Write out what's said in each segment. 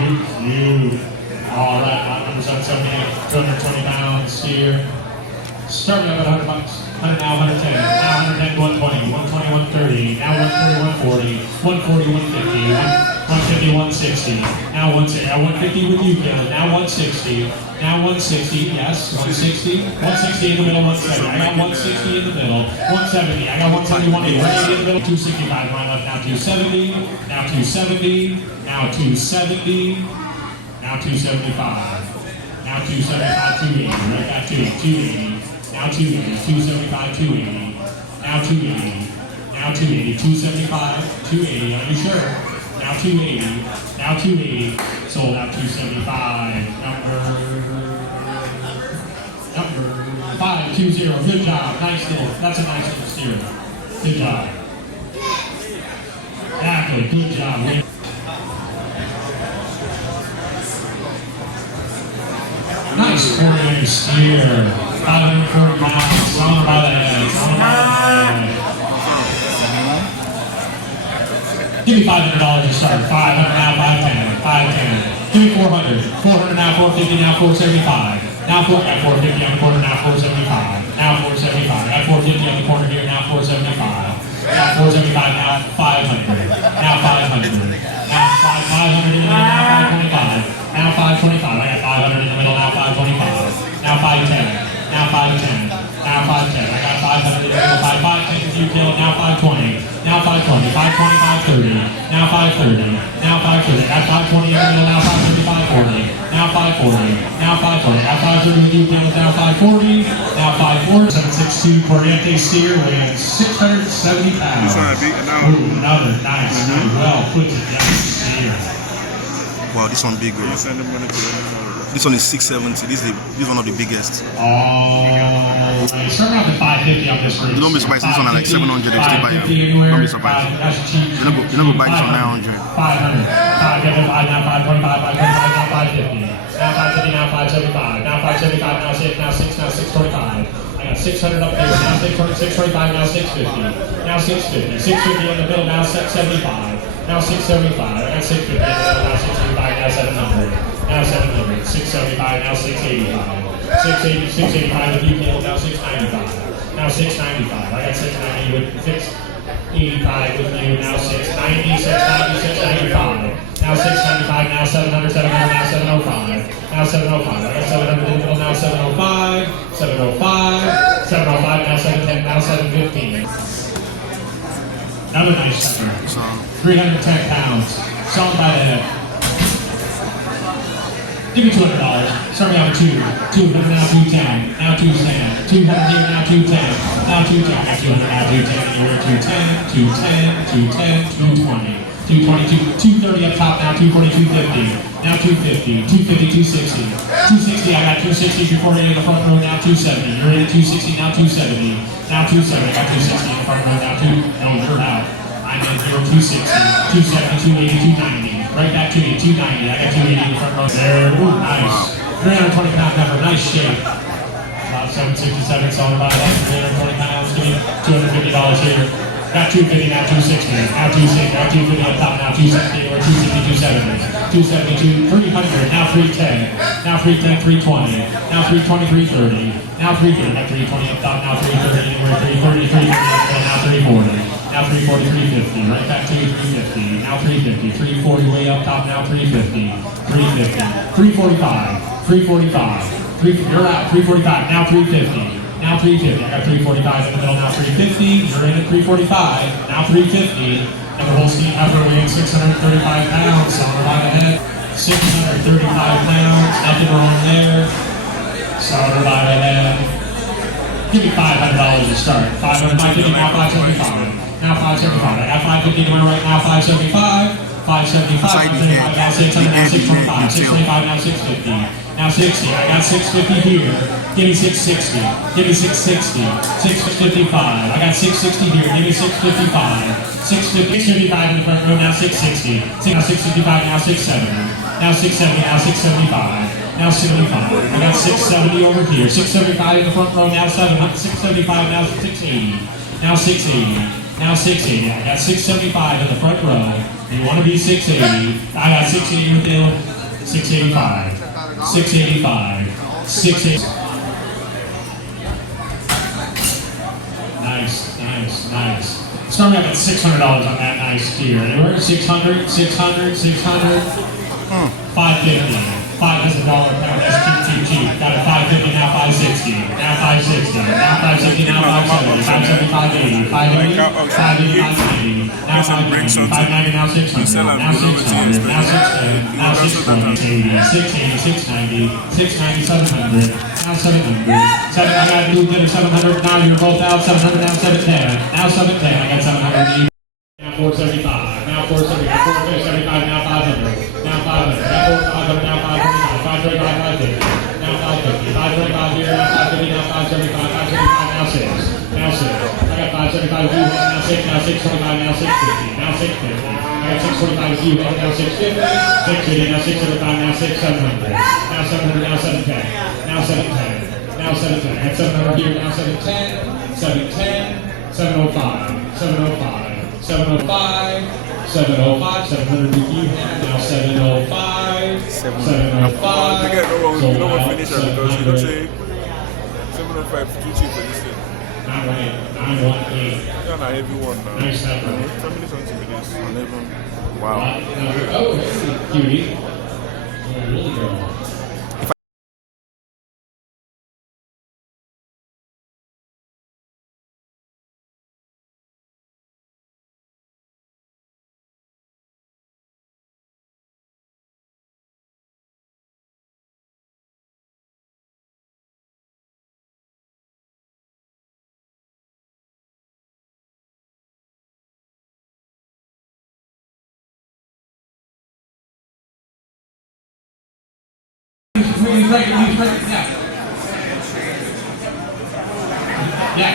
Cute. All right, lot number 778, 220 pounds here. Starting up at $100. 100 now, 110. Now 110, 120, 120, 130. Now 130, 140, 140, 150, 150, 160. Now 160. Now 150 with you, Caleb. Now 160. Now 160. Yes, 160. 160 in the middle, 170. I got 160 in the middle. 170. I got 170, 180. 180 in the middle. 265. Right left. Now 270. Now 270. Now 270. Now 275. Now 275, 280. Right back to 280. Now 280, 275, 280. Now 280. Now 280, 275, 280. Are you sure? Now 280. Now 280. Sold out 275. Number 520. Good job. Nice little. That's a nice little steer. Good job. Exactly. Good job. Nice 4-inch steer. 540 pounds. On by the head. Give me $500 to start. 500 now, 510. 510. Give me 400. 400 now, 450 now, 475. Now 450 on the corner, now 475. Now 475. Got 450 on the corner here, now 475. Now 475, now 500. Now 500. Now 500 in the middle, now 525. Now 525. I got 500 in the middle, now 525. Now 510. Now 510. Now 510. I got 500 in the middle, 510 with you, Caleb. Now 520. Now 520. 520, 530. Now 530. Now 530. Got 520 in the middle, now 530, 540. Now 540. Now 540. Got 530 with you, Caleb. Now 540. Now 540. 762 Corriente steer weighing 670 pounds. Ooh, another nice, well put together steer. Wow, this one big. This one is 670. This is one of the biggest. Oh, right. Starting off at 550 on this race. Don't be surprised. This one at like 700. They still buy it. Don't be surprised. You're not gonna buy this one 900. 500. 555. Now 525. 525. Now 550. Now 550. Now 575. Now 575. Now 6. Now 6. Now 625. I got 600 up there. Now 625. Now 650. Now 650. 650 in the middle. Now 675. Now 675. I got 650 in the middle. Now 675. Now 700. Now 700, 675, now 685. 685 with you, Caleb, now 695. Now 695, I got 690 with 685 with you, now 690, 690, 695. Now 695, now 700, 700, now 705. Now 705, I got 700 in the middle, now 705. 705, 705, now 710, now 715. Another nice sucker. 310 pounds, song by the head. Give me $200. Start me out with 2. 200 now 210. Now 210. 200 here now 210. Now 210. Got 200 now 210. Anywhere 210. 210. 210. 220. 230 up top now 240. 250. Now 250. 250. 260. 260. I got 260 before I in the front row. Now 270. You're in at 260. Now 270. Now 270. I got 260 in the front row. Now 2. No, you're out. I'm in here 260. 270. 280. 290. Right back to you, 290. I got 280 in the front row there. Ooh, nice. 320 pound number, nice shape. About 767, so about that. 320 pounds, give me $250 here. Got 250, now 260. Now 260, now 250 up top, now 260, or 260, 270. 270, 300, now 310. Now 310, 320. Now 320, 330. Now 330, now 320 up top, now 330, anywhere 330, 330 now 340. Now 340, 350, right back to you, 350. Now 350, 340 way up top, now 350, 350, 345, 345, you're out, 345, now 350, now 350, I got 345 in the middle, now 350, you're in at 345, now 350, and the whole steam effort weighing 635 pounds, on the right ahead, 635 pounds, nothing wrong there, Sauter right ahead. Give me $500 to start, 500, now 575. Now 575. I got 550 to my right now. 575. 575. Now 600. Now 625. 625. Now 650. Now 60. I got 650 here. Give me 660. Give me 660. 655. I got 660 here. Give me 655. 655 in the front row. Now 660. Now 655. Now 670. Now 670. Now 675. Now 75. I got 670 over here. 675 in the front row. Now 675. Now 680. Now 680. Now 680. I got 675 in the front row. You want to be 680. I got 680 with you. 685. 685. 680. Nice, nice, nice. Starting up at $600 on that nice steer. Anywhere? 600, 600, 600. 550. Five is a dollar pound. That's cheap. Got it 550 now. 560. Now 560. Now 560. Now 570. 570. 580. 580. 580. 580. Now 590. 590. Now 600. Now 600. Now 610. Now 620. 680. 680. 690. 690. 700. Now 700. I got a new bidder 700. Now you're both out. 700. Now 710. Now 710. I got 700. Now 475. Now 470. Now 475. Now 500. Now 500. Now 500. Now 525. 525. 550. Now 550. 525 here. Now 550. Now 575. 575. Now 6. Now 6. I got 575 with you. Now 6. Now 625. Now 650. Now 650. I got 645 with you. Now 650. 650. Now 675. Now 6. 700. Now 700. Now 710. Now 710. Now 710. I got 700 here. Now 710. 710. 705. 705. 705, 705, 700 with you now 705, 705. They get no one finisher because you don't say 705 is too cheap for this thing. 918. You're not a heavy one now. Nice number. Family something with this. 11. Wow. Oh, hey, cutie. Really good. He's right, yeah. Yeah.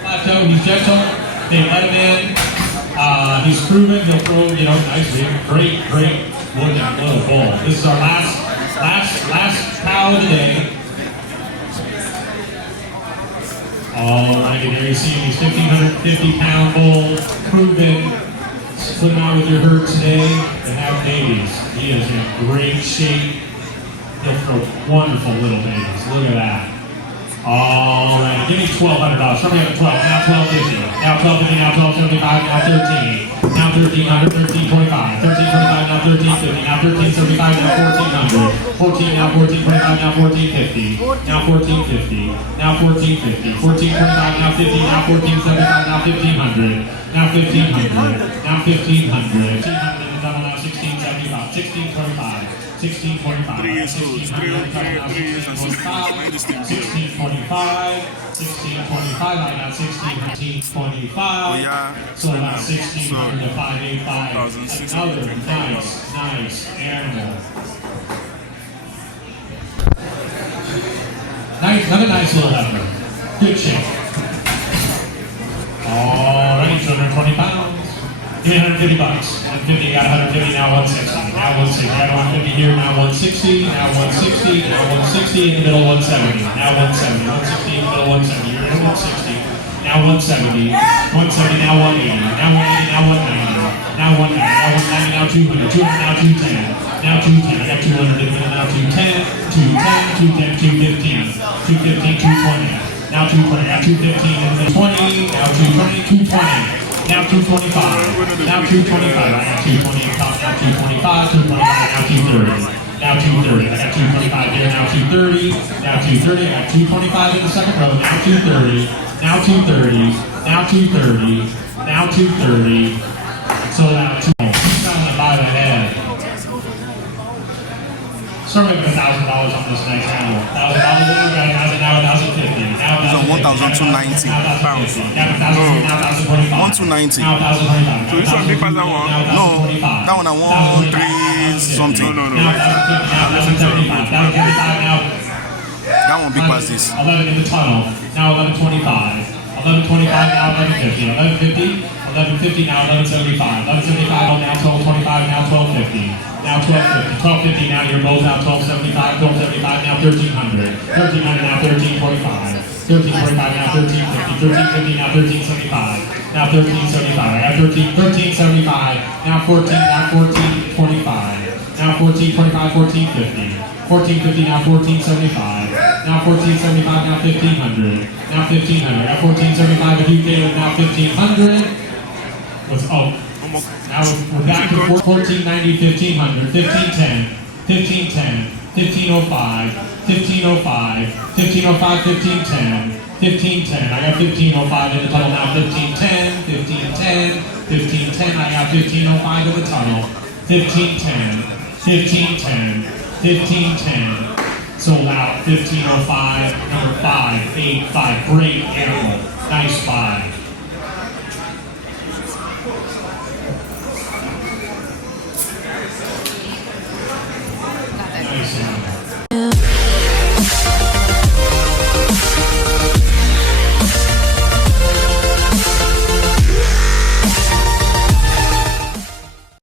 Plateau, he's gentle. They let him in. He's proven. He'll throw, nicely. Great wooden little bull. This is our last cow of the day. All right, and there you see him. He's 1,550-pound bull, proven. Put him out with your herd today to have babies. He is in great shape. He'll throw wonderful little babies. Look at that. All right, give me $1,200. Somebody have a 12. Now 1250. Now 1250. Now 1275. Now 13. Now 1300. 1325. 1325. Now 1350. Now 1375. Now 1400. 14. Now 1425. Now 1450. Now 1450. Now 1450. 1425. Now 50. Now 1475. Now 1500. Now 1500. Now 1500. 1500. Now 1675. 1625. 1625. 3 years old. 3 years and 1625. 1625. I got 1625. So about 1600 to 585. Another nice animal. Another nice little heifer. Good shape. Alright, 220 pounds. Give me $150. 150, got 150, now 160. Now 160. Got 150 here, now 160. Now 160. Now 160 in the middle, 170. Now 170. 160 in the middle, 170. You're in 160. Now 170. 170, now 180. Now 180, now 190. Now 190. Now 190, now 200. 200, now 210. Now 210. I got 200 in the middle, now 210. 210, 210, 215. 215, 220. Now 220. Now 215 in the 20. Now 220, 220. Now 225. Now 225. I got 220 on top. Now 225. 225. Now 230. Now 230. I got 225 here. Now 230. Now 230. I got 225 in the second row. Now 230. Now 230. Now 230. Now 230. So now 2. He's trying to buy the head. Starting with $1,000 on this nice animal. $1,000 now 1,050. Now It's on 1,290 pounds. Now 1,000. Now 1,025. 1,290. Now 1,025. So this one big as that one? No, that one at 1,3 something. No. Now 1,075. Now 1,075. Now That one big past this. 11 in the tunnel. Now 1125. 1125. Now 1150. 1150. 1150. Now 1175. 1175. Now 1225. Now 1250. Now 1250. 1250. Now you're both out. 1275. 1275. Now 1300. 1300. Now 1345. 1345. Now 1350. 1350. Now 1375. now 13.75. I got 13.75. Now 14, now 14.25. Now 14.25, 14.50. 14.50, now 14.75. Now 14.75, now 1,500. Now 1,500. Now 14.75 with you, Caleb. Now 1,500. Now we're back to 14.90, 1,500. 15.10. 15.10. 15.05. 15.05. 15.05, 15.10. 15.10. I got 15.05 in the tunnel now. 15.10. 15.10. 15.10. I got 15.05 in the tunnel. 15.10. 15.10. 15.10. Sold out. 15.05. Number 585. Great animal. Nice buy. Nice animal.